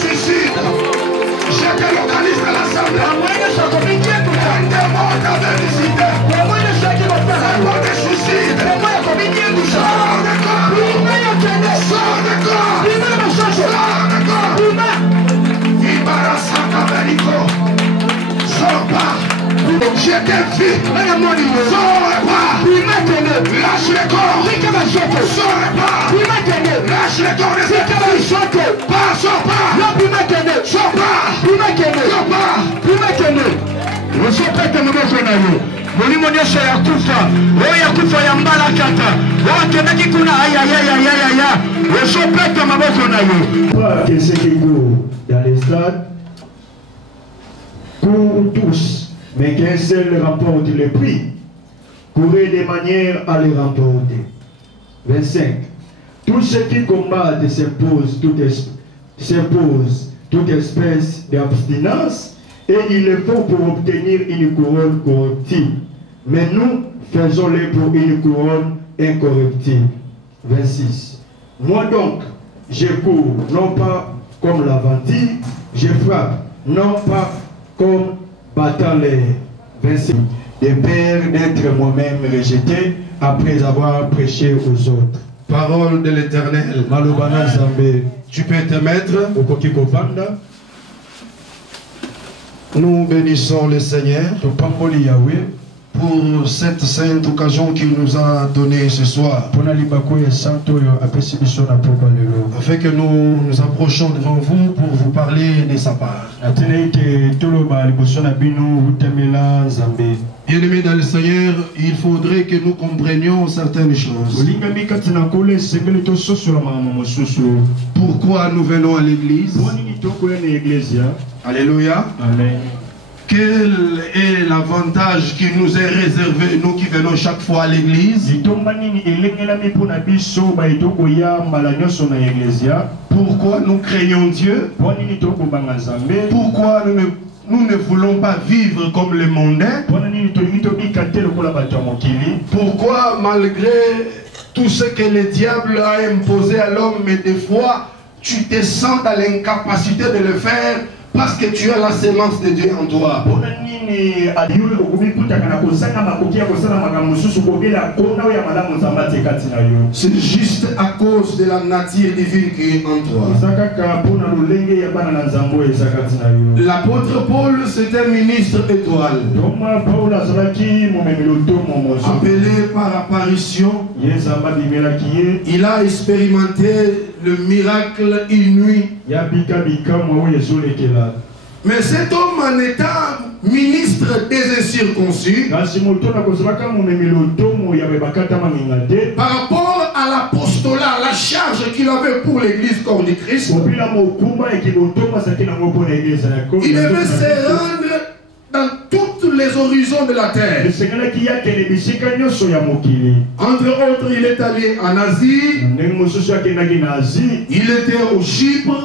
suicide, je te localise à l'assemblée. Un démon t'avait visité. Démon de suicide. Sors de corps. Sors de corps. Sors de corps. Ibarasaka Beliko. Sors pas. Je t'invite. Sors pas. Lâche le corps. Sors pas. Lâche le corps des esprits. Pas, sors pas. Sors pas. Sors pas. Usopete mdogo nayo. Mulimo nyesha ya kufa. Wewe ya kufa ya mbala kata. Wewe kenaki kuna aya. Usopete maboko nayo. Pas que ceux qui courent dans les stades courent tous, mais qu'un seul remporte le prix. Courez de manière à le remporter. 25. Tous ceux qui combattent s'imposent toute espèce d'abstinence. Et il le faut pour obtenir une couronne corruptible. Mais nous faisons-le pour une couronne incorruptible. 26. Moi donc, je cours, non pas comme la ventille, je frappe, non pas comme battant l'air. 26. De peur d'être moi-même rejeté après avoir prêché aux autres. Parole de l'Éternel. Malobana Zambé. Tu peux te mettre. Okokiko Panda. Nous bénissons le Seigneur pour cette sainte occasion qu'il nous a donnée ce soir. Afin que nous nous approchons devant vous pour vous parler de sa part. Bien-aimés dans le Seigneur, il faudrait que nous comprenions certaines choses. Pourquoi nous venons à l'église? Alléluia. Amen. Quel est l'avantage qui nous est réservé, nous qui venons chaque fois à l'église? Pourquoi nous craignons Dieu? Pourquoi nous ne voulons pas vivre comme les mondains? Pourquoi malgré tout ce que le diable a imposé à l'homme, mais des fois tu te sens dans l'incapacité de le faire parce que tu as la sémence de Dieu en toi? C'est juste à cause de la nature divine qui est en toi. L'apôtre Paul, c'est un ministre étoile, appelé par apparition. Il a expérimenté le miracle inouï. Mais cet homme, en étant ministre des incirconcis, par rapport à l'apostolat, la charge qu'il avait pour l'église corps du Christ, il devait se rendre dans tous les horizons de la terre. Entre autres, il est allé en Asie, il était au Chypre,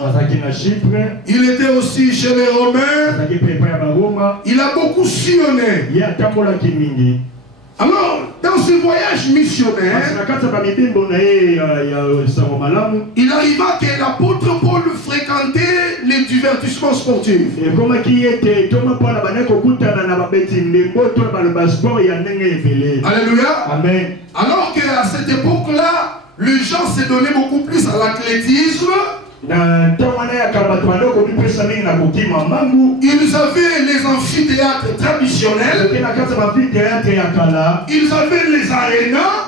il était aussi chez les Romains, il a beaucoup sillonné. Alors, dans ce voyage missionnaire, il arriva que l'apôtre Paul fréquentait les divertissements sportifs. Alléluia. Amen. Alors qu'à cette époque-là, les gens se donnaient beaucoup plus à l'athlétisme. Ils avaient les amphithéâtres traditionnels. Ils avaient les arénas.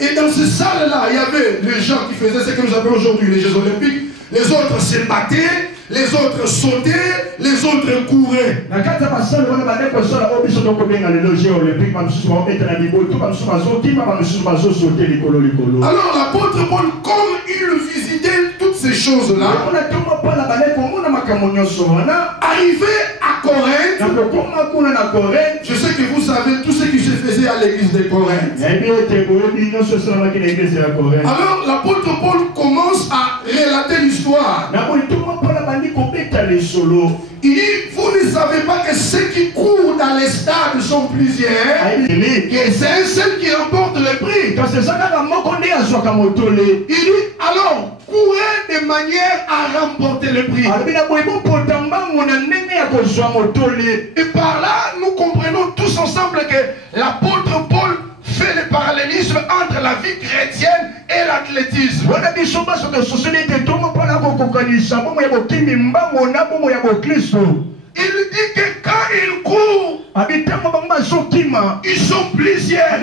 Et dans ces salles-là, il y avait les gens qui faisaient ce que nous appelons aujourd'hui les Jeux Olympiques. Les autres se battaient, les autres sautaient, les autres couraient. Alors l'apôtre Paul, comme il visitait toutes ces choses-là, arrivé à Corinthe, je sais que vous savez tout ce qui se faisait à l'église de Corinthe. Alors l'apôtre Paul commence à relater l'histoire. Il dit, vous ne savez pas que ceux qui courent dans les stades sont plusieurs, que c'est un seul qui remporte le prix. Il dit, alors, courez de de manière à remporter le prix. Et par là, nous comprenons tous ensemble que l'apôtre Paul fait le parallélisme entre la vie chrétienne et l'athlétisme. Il dit que quand ils courent, ils sont plusieurs,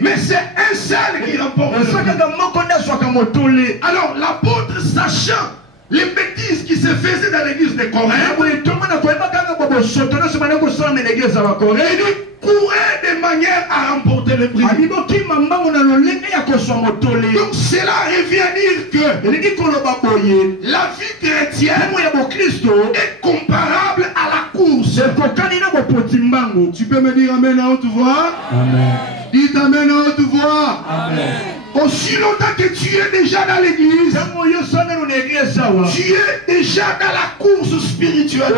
mais c'est un seul qui remporte. Alors l'apôtre, sachant les bêtises qui se faisaient dans l'église de Corinthe, il courait de manière à remporter le prix. Donc cela revient à dire que la vie chrétienne est comparable à la course. Tu peux me dire amen à haute voix? Amen. Dites amen à haute voix. Amen. Aussi longtemps que tu es déjà dans l'église, tu es déjà dans la course spirituelle.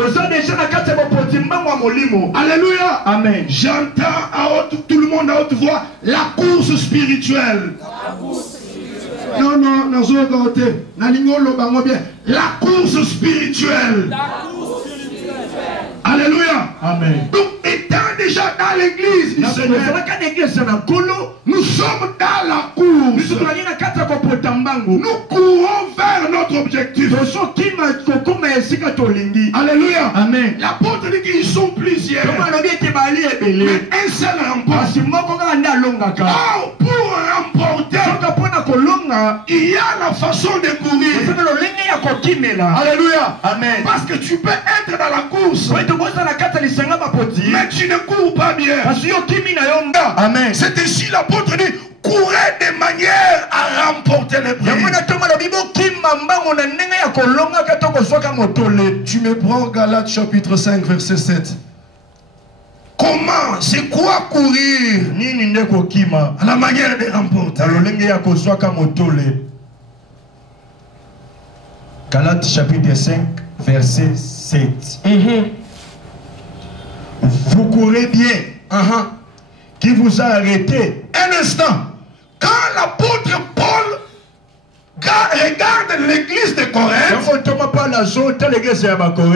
Alléluia. Amen. J'entends tout le monde à haute voix la course spirituelle. Non, non, la course spirituelle. Alléluia. Amen. Donc, étant déjà dans l'église du Seigneur, nous sommes dans la course. Nous courons vers notre objectif. Alléluia. Amen. L'apôtre dit qu'ils sont plusieurs, mais un seul remporte. Oh, pour remporter, il y a la façon de courir. Alléluia. Amen. Parce que tu peux être dans la course, mais tu ne cours pas bien. Amen. C'est ainsi l'apôtre dit, courez de manière à remporter le prix. Tu me prends Galates chapitre 5 verset 7. Comment? C'est quoi courir? À la manière de remporter. Galates chapitre 5 verset 7. Vous courez bien. Qui vous a arrêté? Un instant. Quand l'apôtre Paul regarde l'église de Corinthe,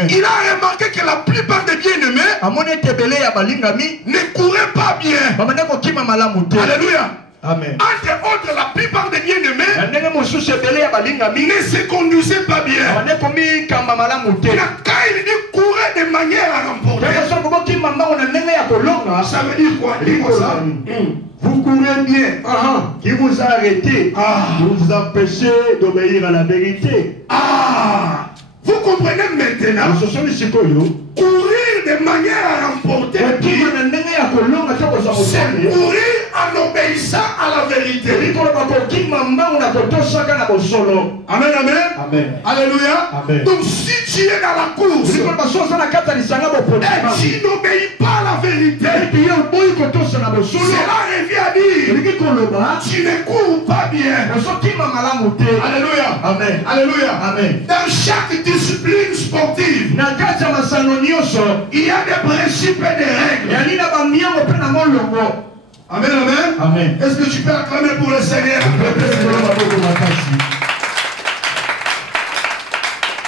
il a remarqué que la plupart des bien-aimés ne couraient pas bien. Alléluia. Amen. Entre autres, la plupart des bien-aimés ne se conduisaient pas bien. Quand il dit courir de manière à remporter, ça veut dire quoi? Dis-moi ça. Vous courez bien. Qui vous a arrêté pour vous empêcher d'obéir à la vérité. Vous comprenez maintenant? Courir de manière à remporter, c'est courir en obéissant à la vérité. Amen, amen. Amen. Alléluia. Amen. Donc si tu es dans la course et tu n'obéis pas à la vérité, cela revient à dire tu ne cours pas bien. Alléluia. Amen. Alléluia. Amen. Dans chaque discipline sportive, il y a des principes et des règles. Amen, amen. Amen. Est-ce que tu peux acclamer pour le Seigneur?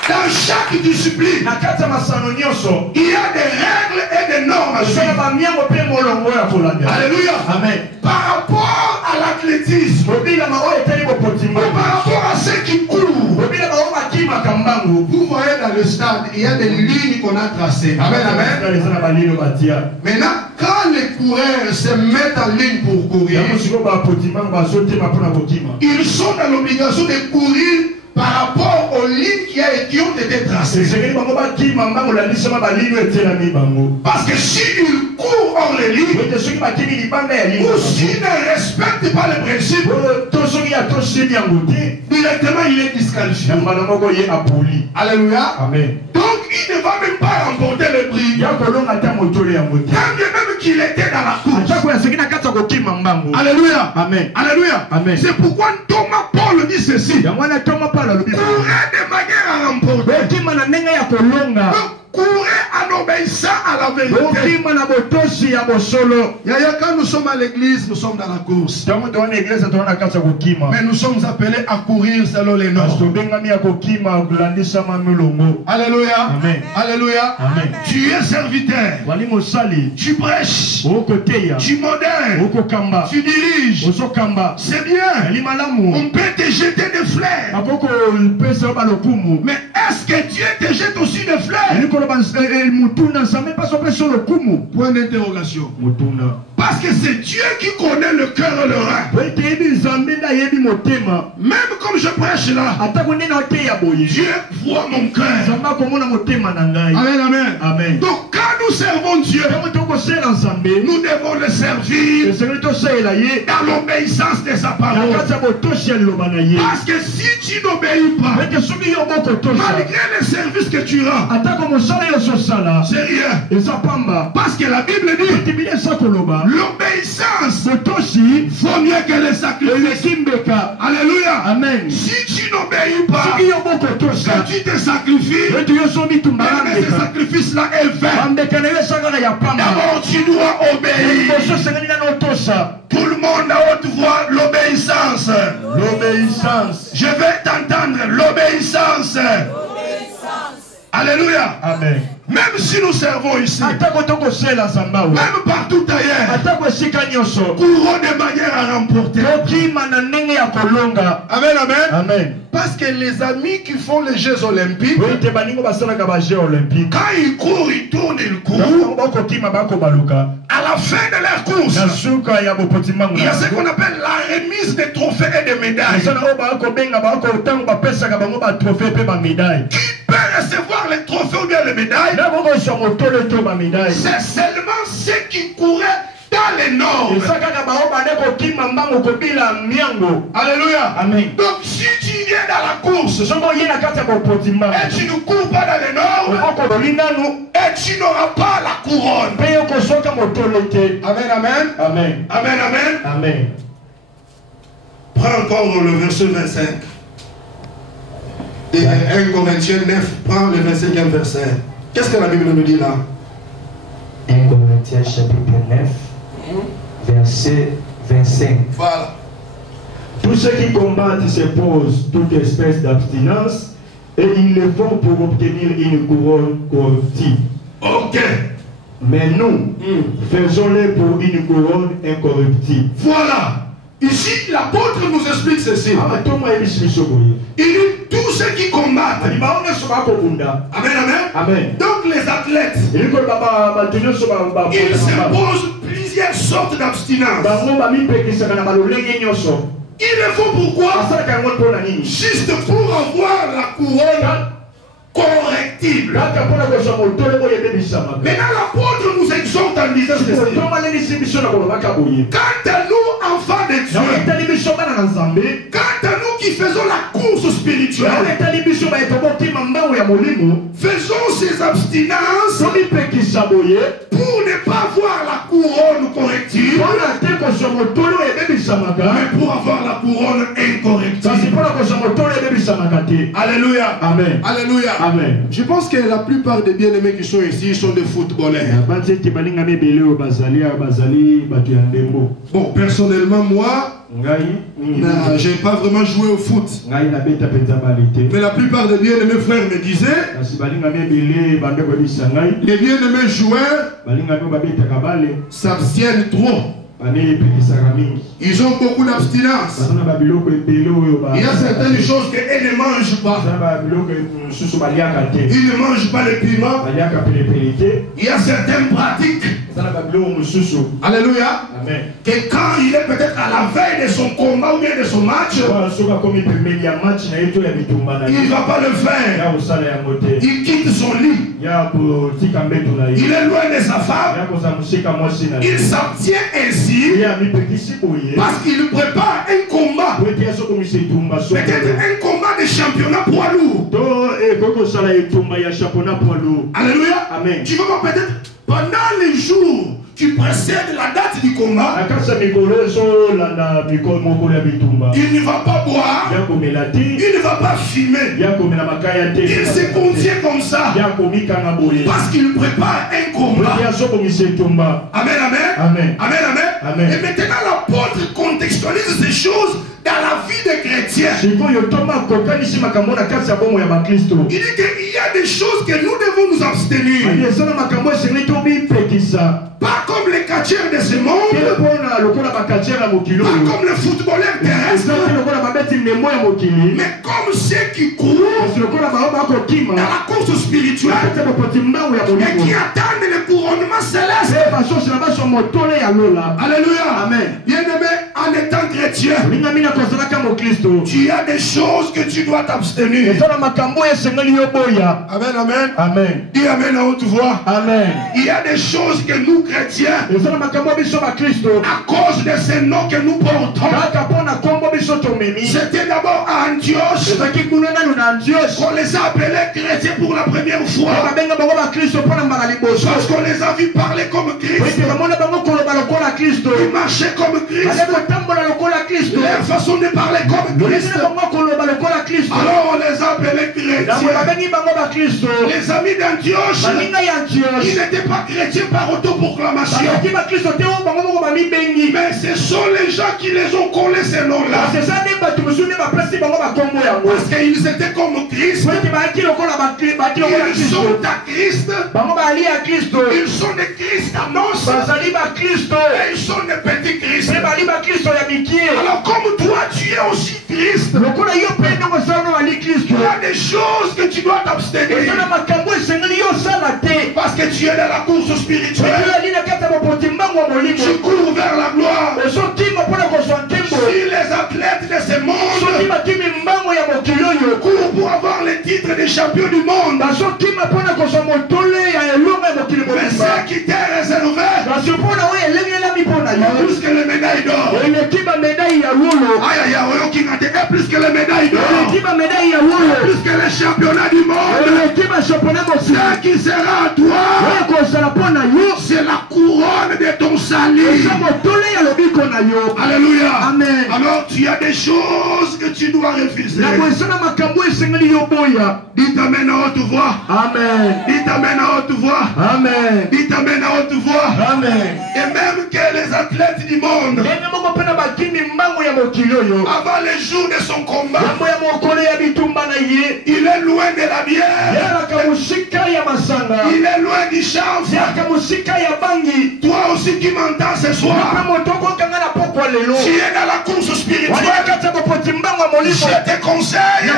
Dans chaque discipline, il y a des règles et des normes à suivre. Alléluia. Amen. Par rapport à l'athlétisme, par rapport à ceux qui courent, vous voyez dans le stade, il y a des lignes qu'on a tracées. Amen, amen. Maintenant, quand les coureurs se mettent en ligne pour courir, ils sont dans l'obligation de courir par rapport aux lignes qui ont été tracées. Parce que s'ils courent hors les lignes, ou s'ils ne respectent pas les principes, directement il est disqualifié. Alléluia. Amen. Donc il ne va même pas remporter le prix. Quand bien même qu'il était dans la course. Alléluia. Amen. Alléluia. Amen. C'est pourquoi Thomas Paul dit ceci. Courez de manière à remporter. Courez en obéissant à la vérité. Quand nous sommes à l'église, nous sommes dans la course. Mais nous sommes appelés à courir selon les normes. Alléluia. Amen. Alléluia. Amen. Tu es serviteur. Tu prêches. Tu modères. Tu diriges. C'est bien. On peut te jeter des fleurs. Mais est-ce que Dieu te jette aussi des fleurs? Point d'interrogation. Parce que c'est Dieu qui connaît le cœur et le rein. Même comme je prêche là, Dieu voit mon cœur. Amen, amen. Amen. Donc quand nous servons Dieu, nous devons le servir dans l'obéissance de sa parole. Parce que si tu n'obéis pas, malgré les services que tu rends, c'est rien. Parce que la Bible dit l'obéissance vaut mieux que les sacrifices. Alléluia. Amen. Si tu n'obéis pas, quand tu te sacrifies, mais ce sacrifice-là est vain. D'abord, tu dois obéir. Tout le monde à haute voix, l'obéissance. L'obéissance. Je vais t'entendre, l'obéissance. Alléluia. Amen. Même si nous servons ici, même partout ailleurs, courons de manière à remporter. Amen, amen. Amen. Parce que les amis qui font les Jeux olympiques, quand ils courent, ils tournent, ils courent. À la fin de leur course, il y a ce qu'on appelle la remise des trophées et des médailles. Qui peut recevoir les trophées ou bien les médailles? C'est seulement ceux qui couraient dans les normes. Alléluia. Amen. Donc si tu viens dans la course et tu ne cours pas dans les normes, et tu n'auras pas la couronne. Amen, amen. Amen. Amen, amen. Amen. Prends encore le verset 25. Et 1 Corinthiens 9, prends le 25e verset. Qu'est-ce que la Bible nous dit là? 1 Corinthiens chapitre 9, verset 25. Voilà. Tous ceux qui combattent s'opposent toute espèce d'abstinence et ils le font pour obtenir une couronne corruptible. Ok. Mais nous, faisons-le pour une couronne incorruptible. Voilà. Ici, l'apôtre nous explique ceci. Il dit tous ceux qui combattent. Amen, amen. Amen. Donc les athlètes, ils s'imposent plusieurs sortes d'abstinence. Ils le font pourquoi? Juste pour avoir la couronne correctible. Maintenant l'apôtre nous exhorte en disant ceci. Quant à nous, enfants de Dieu, quant à nous qui faisons la course spirituelle, faisons ces abstinences pour ne pas avoir la couronne corrective, mais pour avoir la couronne incorrective. Alléluia. Amen. Alléluia. Amen. Je pense que la plupart des bien-aimés qui sont ici sont des footballeurs. Bon, personnellement, moi, je n'ai pas vraiment joué au foot. Mais la plupart des bien-aimés frères me disaient, les bien-aimés joueurs s'abstiennent trop. Ils ont beaucoup d'abstinence. Il y a certaines choses qu'ils ne mangent pas. Ils ne mangent pas le piment. Il y a certaines pratiques. Alléluia. Amen. Que quand il est peut-être à la veille de son combat ou bien de son match, il ne va pas le faire. Il quitte son lit. Il est loin de sa femme. Il s'abstient ainsi parce qu'il prépare un combat. Peut-être un combat de championnat poids lourd. Alléluia. Amen. Tu vas voir peut-être pendant les jours qui précède la date du combat, il ne va pas boire, il ne va pas fumer, il se contient comme ça parce qu'il prépare un combat. Amen, amen, amen, amen, amen. Et maintenant l'apôtre contextualise ces choses dans la vie des chrétiens. Il dit qu'il y a des choses que nous devons nous abstenir. Pas comme les catcheurs de ce monde, pas comme les footballeurs terrestres, mais comme ceux qui courent dans la course spirituelle et qui attendent le couronnement céleste. Alléluia. Amen. Bien-aimé, en étant chrétien, tu as des choses que tu dois t'abstenir. Amen, amen. Amen. Dis amen à haute voix. Amen. Il y a des choses que nous chrétiens, à cause de ces noms que nous portons, c'était d'abord à Antioche qu'on les a appelés chrétiens pour la première fois, parce qu'on les a vus parler comme Christ, ils marchaient comme Christ, leur façon de parler comme Christ. Alors on les a appelés chrétiens. Les amis d'Antioche, ils n'étaient pas chrétiens par autoproclamation, mais ce sont les gens qui les ont collés ces noms-là, parce qu'ils étaient comme Christ, ils sont à Christ, ils sont des Christ annonce, et ils sont des petits Christ. Alors comme toi tu es aussi Christ, il y a des choses que tu dois t'abstenir, parce que tu es dans la course spirituelle, tu cours vers la gloire. Si les athlètes de ce monde courent pour avoir les titres de champion du monde, mais ce qui t'est réservé, plus que les médailles d'or, plus que les médailles d'or, plus que les championnats du monde, ce qui sera à toi, c'est la couronne de ton salut. Alléluia. Amen. Alors tu as des choses que tu dois refuser. Dites amen à haute voix. Amen. Dites amen à haute voix. Amen. Dites amen à haute voix. Amen. Et même que les athlètes du monde, avant les jours de son combat, il est loin de la bière, il est loin du chanvre. Toi aussi qui m'entends ce soir, tu es dans la course spirituelle, je te conseille de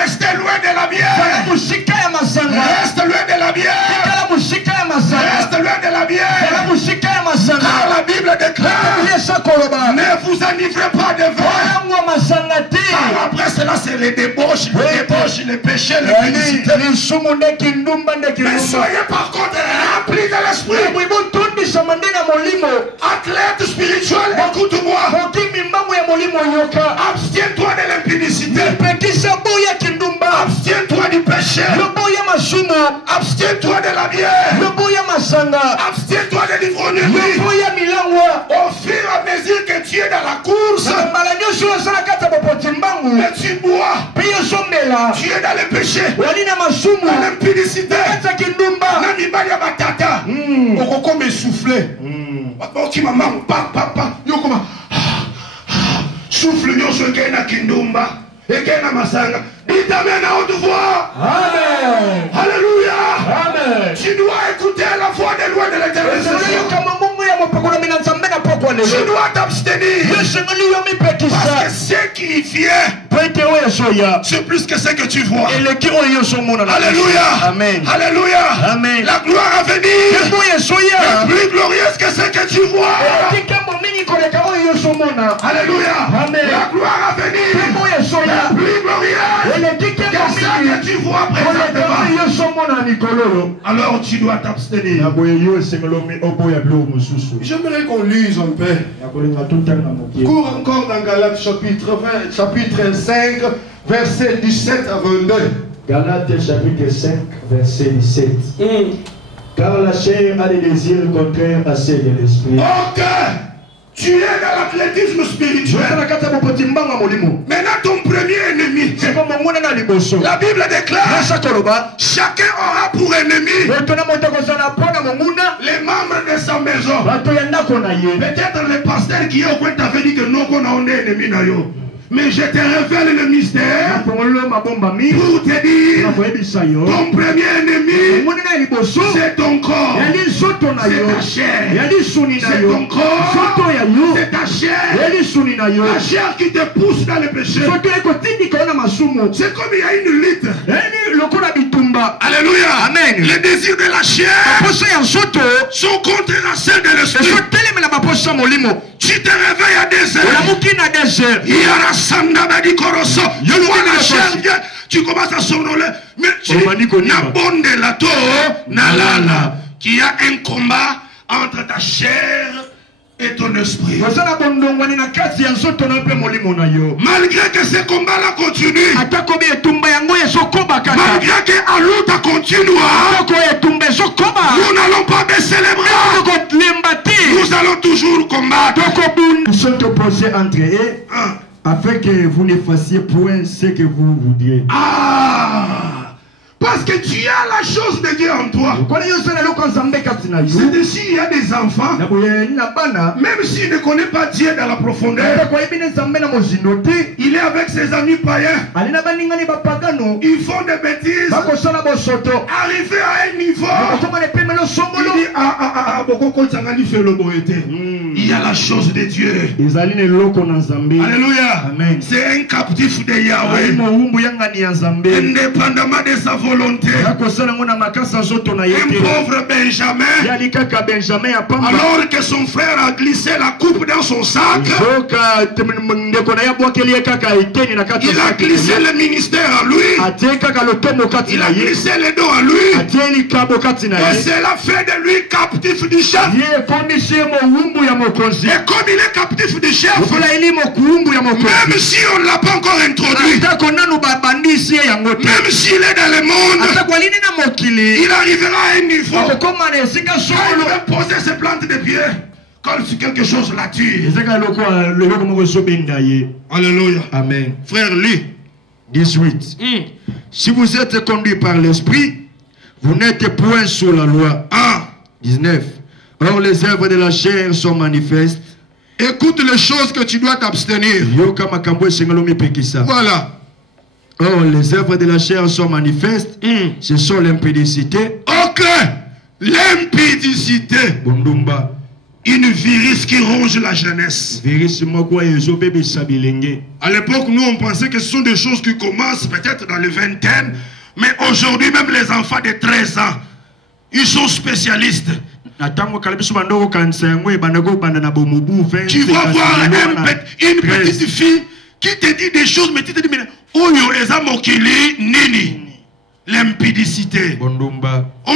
rester loin de la bière. Reste loin de la bière. Reste loin de la bière. Car la Bible déclare, ne vous enivrez pas de vin. Car après cela c'est les débauches, les péchés, les félicités. Mais soyez par contre remplis de l'esprit. Athlète spirituel, écoute-moi. Abstiens-toi de l'impudicité. Abstiens-toi du péché. Abstiens-toi de la bière. Abstiens-toi de l'ivrognerie. Au fur et à mesure que tu es dans la course, et tu bois, tu es dans le péché, dans l'impudicité, on me souffler. Souffle nyonso ekena kindumba, ekena masanga. Dites amen à haute voix. Amen. Alléluia. Amen. Tu dois écouter la voix de loin de l'Éternel. Tu dois t'abstenir. Parce que ce qui vient, c'est plus que ce que tu vois. Alléluia. Amen. Alléluia. Amen. La gloire à venir est plus glorieuse que ce que tu vois. Alléluia. Amen. La gloire à venir est plus glorieuse que ce que tu vois présentement. Alors tu dois t'abstenir. J'aimerais qu'on lise un peu. Cours encore dans Galates chapitre 5, verset 17 à 22. Galates chapitre 5, verset 17. Car la chair a des désirs contraires à ceux de l'esprit. Ok, tu es dans l'athlétisme spirituel. Maintenant ton premier ennemi, la Bible déclare, chacun aura pour ennemi les membres de sa maison. Peut-être le pasteur qui est au coin t'avait dit que non, qu'on a un ennemi. Mais je te révèle le mystère pour te dire ton premier ennemi, c'est ton corps, c'est ta chair, c'est ton corps, c'est ta chair, la chair qui te pousse dans le péché. C'est comme il y a une lutte. Alléluia. Amen. Les désirs de la chair sont contraires à ceux de l'esprit. Tu te réveilles à des heures. Il y a la sandabadi koroso. Tu vois la chair vient. Tu commences à somnoler. Mais tu n'as bonne la to, nalala. Qu'il y a un combat entre ta chair et ton esprit. Malgré que ce combat-là continue, malgré que Alouta continue, nous n'allons pas baisser les bras. Nous allons toujours combattre. Ils sont opposés entre eux afin que vous ne fassiez point ce que vous voudriez. Parce que tu as la chose de Dieu en toi. C'est ici il y a des enfants. Même s'il ne connaît pas Dieu dans la profondeur, il est avec ses amis païens. Ils font des bêtises. Arrivé à un niveau, il dit il y a la chose de Dieu. Alléluia. C'est un captif de Yahweh. Indépendamment de sa volonté. Un pauvre Benjamin, alors que son frère a glissé la coupe dans son sac, il a glissé le ministère à lui, il a glissé les dos à lui, et cela fait de lui captif du chef. Et comme il est captif du chef, même si on ne l'a pas encore introduit, même s'il est dans le monde, il arrivera à un niveau quand il va poser ses plantes de pied, comme si quelque chose la tue. Alléluia. Amen. Frère, lis 18. Si vous êtes conduit par l'esprit, vous n'êtes point sous la loi. 19. Or les œuvres de la chair sont manifestes. Écoute les choses que tu dois t'abstenir. Voilà. Or les œuvres de la chair sont manifestes. Ce sont l'impudicité. Ok. L'impudicité. Une virus qui ronge la jeunesse. À l'époque, nous on pensait que ce sont des choses qui commencent peut-être dans les vingtaines. Mais aujourd'hui, même les enfants de 13 ans, ils sont spécialistes. Tu vas voir une petite fille qui te dit des choses, mais tu te dis, mais l'impudicité. On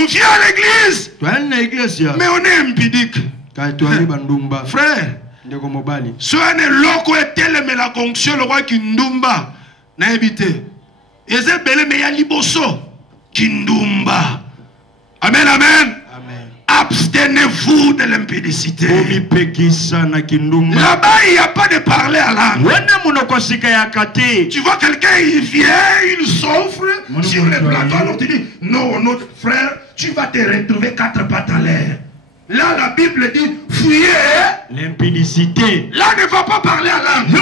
vient à l'église, mais on est impudique. Frère, soit un loco et tel, mais la conction, le roi Kindumba, n'a évité. Et c'est belé, mais il y a liboso. Kindumba. Amen, amen. Abstenez-vous de l'impudicité. Là-bas, il n'y a pas de parler à langue. Tu vois quelqu'un, il vient, il souffre sur le plateau. On te dit, non, notre frère, tu vas te retrouver 4 pattes à l'air. Là, la Bible dit, fuyez l'impudicité. Là, ne va pas parler à langue. Tu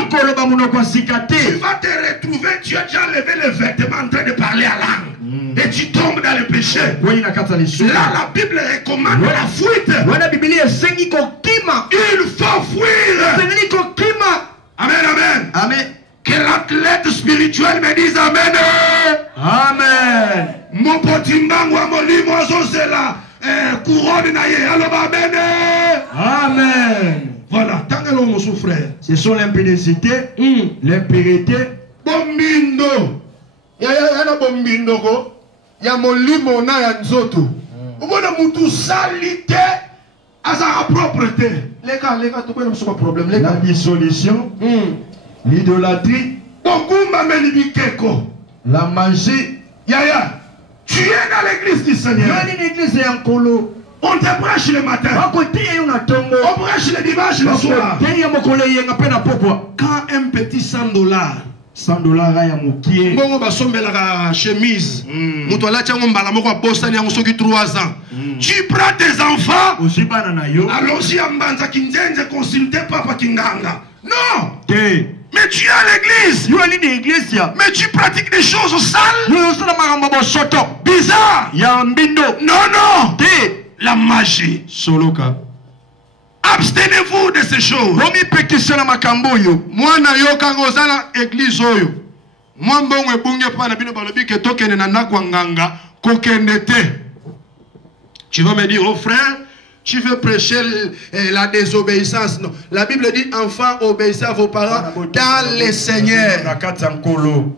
vas te retrouver, tu as déjà levé le vêtement en train de parler à langue. Et tu tombes dans le péché. Là, la Bible recommande la fuite. Il faut fuir. Amen, amen. Amen. Que l'athlète spirituel me dise amen. Amen. Mon petit mangwa molimo c'est la couronne naïe. Alors amen. Amen. Voilà. Tant que l'on souffre. Ce sont l'impudicité, l'impurité. Bombindo. Yana bombindo ko. Ya molimo na ya nzoto. Ubona mutu salité à sa propreté. Les gars, tu peux nous problème. La dissolution, l'idolâtrie, Bokuma menibikeko. la magie, Yaya. Tu es dans l'église du Seigneur. On te prêche le matin. On prêche le dimanche le soir. Quand un petit $100. $100 ya mokie. Bongo basombela ka chemise. Muto ala tiango mbala moko bossa ni yango soki 3 ans. Tu prends tes enfants. Osibana na yo. Allons-y à Mbanza Kinzenze consulter Papa Kinganga. Non. Mais tu es à l'église. Mais tu pratiques des choses sales. Bizarre. Non. La magie. Soloka. Abstenez-vous de ces choses. Moi, na yo kango zala église oyo. Moi mbongo ebunge pa na bino balobi ke tokene na ndako nganga kokende te. Tu vas me dire, oh frère, tu veux prêcher la désobéissance. Non. La Bible dit, enfants, obéissez à vos parents dans le Seigneur.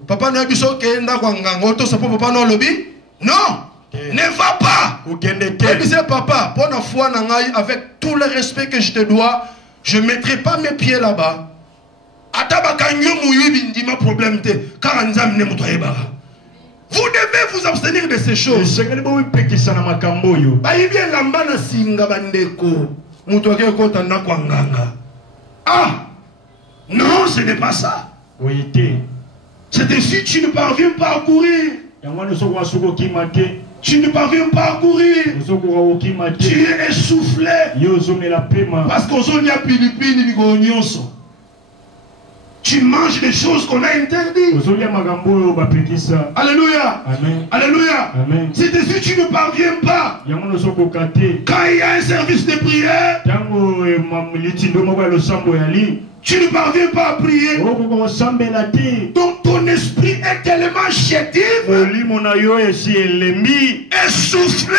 Papa n'a pas que ndako nganga to sapo papa no lobi? Non. Ne va pas. Je disais, papa, pour la foi, avec tout le respect que je te dois, je ne mettrai pas mes pieds là-bas. Vous devez vous abstenir de ces choses. Ah, non, ce n'est pas ça. C'est ainsi, tu ne parviens pas à courir. Tu ne parviens pas à courir. Tu es essoufflé. Parce qu'on a Philippines. Tu manges des choses qu'on a interdites. Alléluia. Amen. Alléluia. Amen. C'est ainsi tu ne parviens pas. Quand il y a un service de prière, tu ne parviens pas à prier. Donc ton esprit est tellement chétif, essoufflé,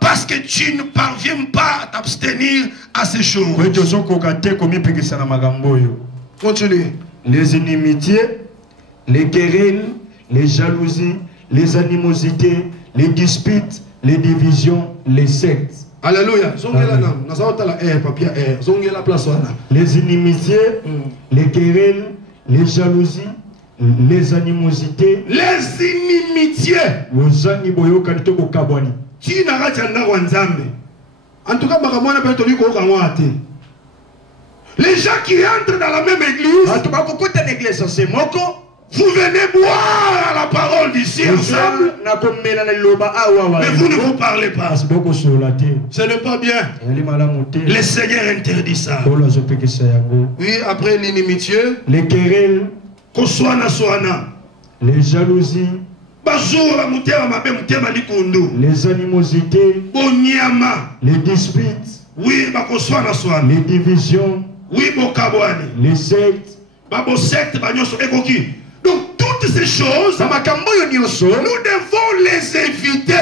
parce que tu ne parviens pas à t'abstenir à ces choses. Continue. Les inimitiés, les querelles, les jalousies, les animosités, les disputes, les divisions, les sectes. Alléluia. Les inimitiés, les querelles, les jalousies, les animosités. Les inimitiés. En tout cas, les gens qui entrent dans la même église, vous venez boire à la parole d'ici ensemble, mais vous ne vous parlez pas. Ce n'est pas bien. Le Seigneur interdit ça. Oui, après l'inimitié, les querelles, les jalousies, les animosités, les disputes, les divisions, les sectes. Donc toutes ces choses, nous devons les éviter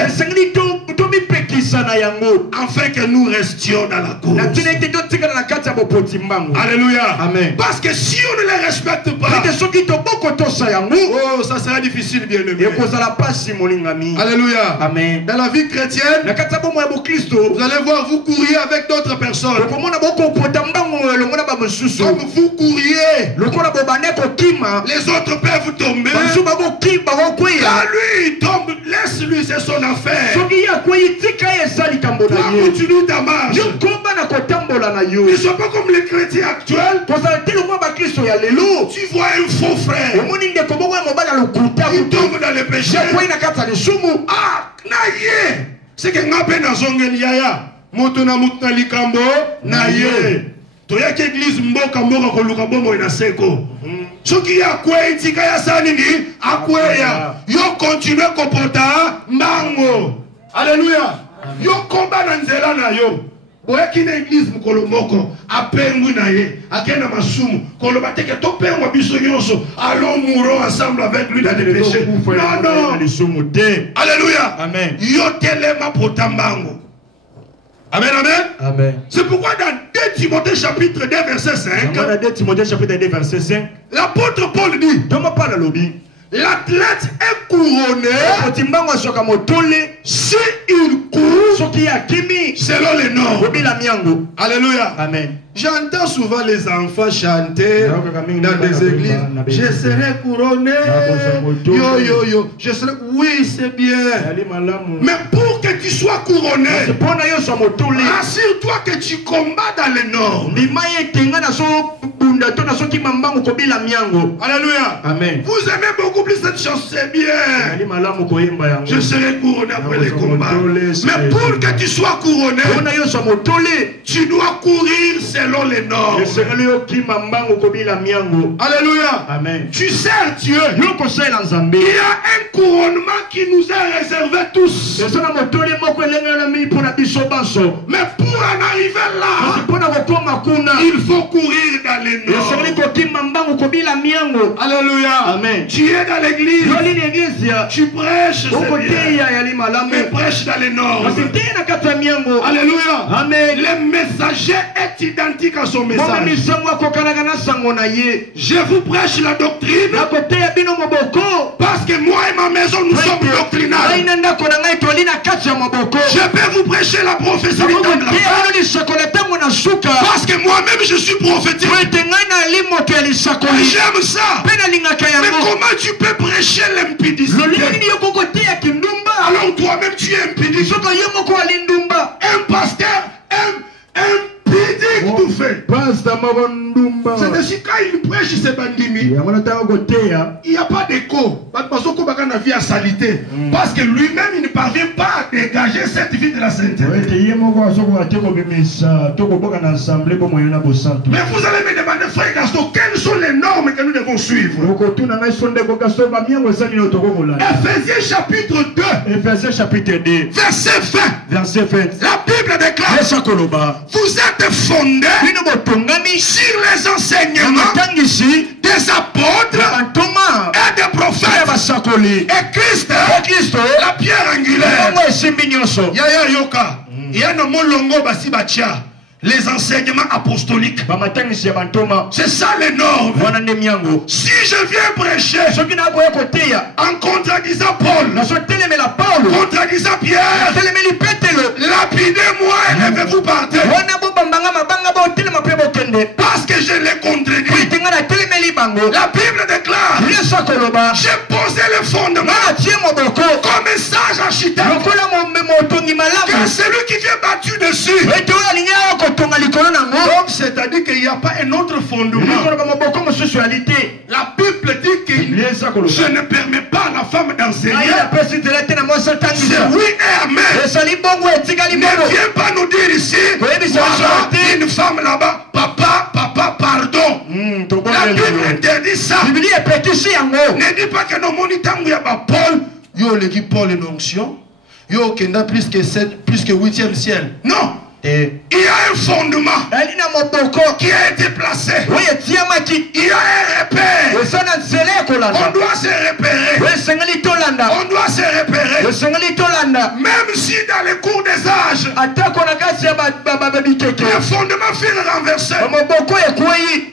afin que nous restions dans la cause. Alléluia. Amen. Parce que si on ne les respecte pas, oh, ça sera difficile, bien aimé. Alléluia. Amen. Dans la vie chrétienne, vous allez voir, vous courriez avec d'autres personnes. Comme vous courriez, les autres peuvent tomber. Quand lui il tombe, laisse-lui, c'est son affaire. Toi, continue ta marche. Ne sois pas comme les chrétiens actuels. Tu vois un faux frère, il tombe dans le péché. Ah, naïe. C'est que ngape na zongeli yaya. Moto na mutna likambo naïe. Toya ki église mboka mboka koluka bombo ina seko. Soki ya kwe itika ya sanini akweya. Yo continue kopota mbango. Alléluia. Yo komba na nzela na yo. Boyaki na église mukolo moko apengu na ye akenda masumu koloba teke to pengwa biso nyonso allons mourons ensemble avec lui dans les péchés. Non. Alléluia. Amen. Yo telema potambango. Amen, amen. Amen. C'est pourquoi dans 2 Timothée chapitre 2 verset 5, Timothée chapitre 2 verset 5, l'apôtre Paul dit, l'athlète est couronné si il court selon les normes. Alléluia. Amen. J'entends souvent les enfants chanter dans des églises. Je serai couronné. Yo, yo, yo. Je serai... Oui, c'est bien. Mais pour que tu sois couronné, assure-toi que tu combats dans les normes. Alléluia. Amen. Vous aimez beaucoup plus cette chanson, c'est bien. Je serai couronné après les combats. Mais pour que tu sois couronné, tu dois courir selon les normes. Alléluia. Amen. Tu sers Dieu. Il y a un couronnement qui nous est réservé tous. Mais pour en arriver là, il faut courir dans les normes. Alléluia. Amen. Tu es dans l'église. Tu prêches, c'est bien. Mais prêche dans les normes. Alléluia. Amen. Le messager est identique à son message. Je vous prêche la doctrine parce que moi et ma maison nous sommes doctrinales. Je peux vous prêcher la prophétie parce que moi-même je suis prophétique. J'aime ça. Mais comment tu peux prêcher l'impudicité alors toi-même tu es impudique? Un pasteur impudique tout fait. C'est ainsi quand il prêche ses bandimi, il n'y a pas d'écho. Parce que lui-même il ne parvient pas à dégager cette vie de la sainteté. Mais vous allez me demander, frère Gaston, quelles sont les normes que nous devons suivre? Ephésiens chapitre 2, verset 20. La Bible déclare, vous êtes fondés sur les enseignements des apôtres et des prophètes. Et Christ, la pierre angulaire. Yaya Yoka. Yana molongo basi batia. Les enseignements apostoliques. C'est ça les normes. Si je viens prêcher en contradisant Paul, contradisant Pierre, lapidez-moi et levez-vous par terre. Parce que je l'ai contredit. La Bible déclare, j'ai posé le fondement comme un sage architecte. Que celui qui vient battu dessus. Donc c'est-à-dire qu'il n'y a pas un autre fondement. La Bible dit que je ne permets pas à la femme d'enseigner. C'est oui et amen. Ne viens pas nous dire ici, voilà une femme là-bas, papa, pardon. La Bible interdit ça. Ne dis pas que nos monitants y a pas Paul. Yo l'équipe Paul et l'onction. Yo qui n'a plus que 8e ciel. Non. Il y a un fondement qui a été placé. Il y a un repère. On doit se repérer. On doit se repérer. Même si dans les cours des âges, le fondement fut renversé,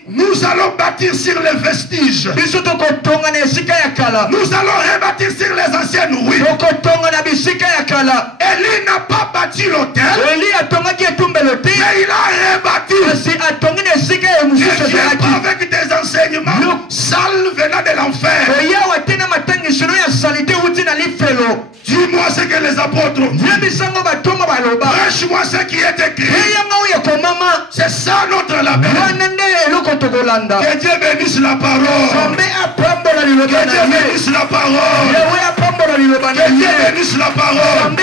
nous allons bâtir sur les vestiges. Nous allons rebâtir sur les anciennes ruines. Élie n'a pas bâti l'autel, mais il a rebâti. Ne viens pas avec des enseignements sales venant de l'enfer. Dis-moi ce que les apôtres ont dit. Prêche-moi ce qui est écrit. C'est ça notre label. Que Dieu bénisse la parole. Que Dieu bénisse la parole. Que Dieu bénisse la parole.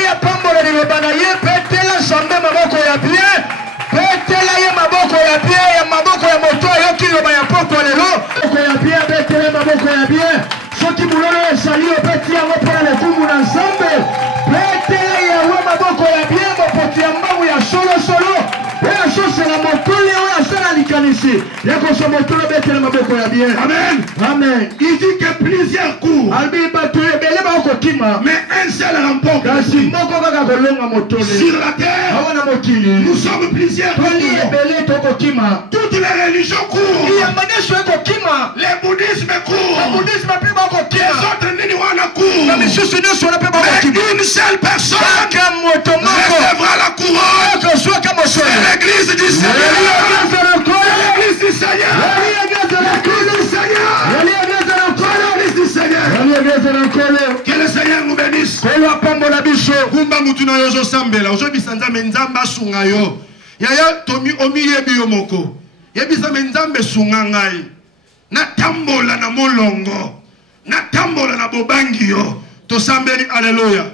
Soki mulolo esali opeti yango mpona lokumu na Nzambe betela yawe maboko ya bien mopoti ya mbangu ya solosolo oyo asosela mokoli oyo asala likanisi ya kosomotolo betela maboko ya bien. Amen. Amen. Il dit que plusieurs courent, albi bato ebele bakokima mais un seul remporte. kasi moko kaka kolonga motole Sur la terre, awa na mokili nous sommes plusieurs qui toli courons. ebele tokokima Toutes les religions courent. iyamba nyonso ekokima Les bouddhismes courent. babudisme mpe bakokima Les une seule personne recevra la couronne. C'est l'église du Seigneur. L'église du Seigneur. L'église du Seigneur. Que le Seigneur nous bénisse. Kumba mutuna yozo sambela. Ozo bisanza menzamba sunga yo. Yaya tomi omi yebi yomoko. Yebi sa menzambe sunga ngai. Na tambola na molongo. Na tambola na bobangi yo. To sambeli, alléluia.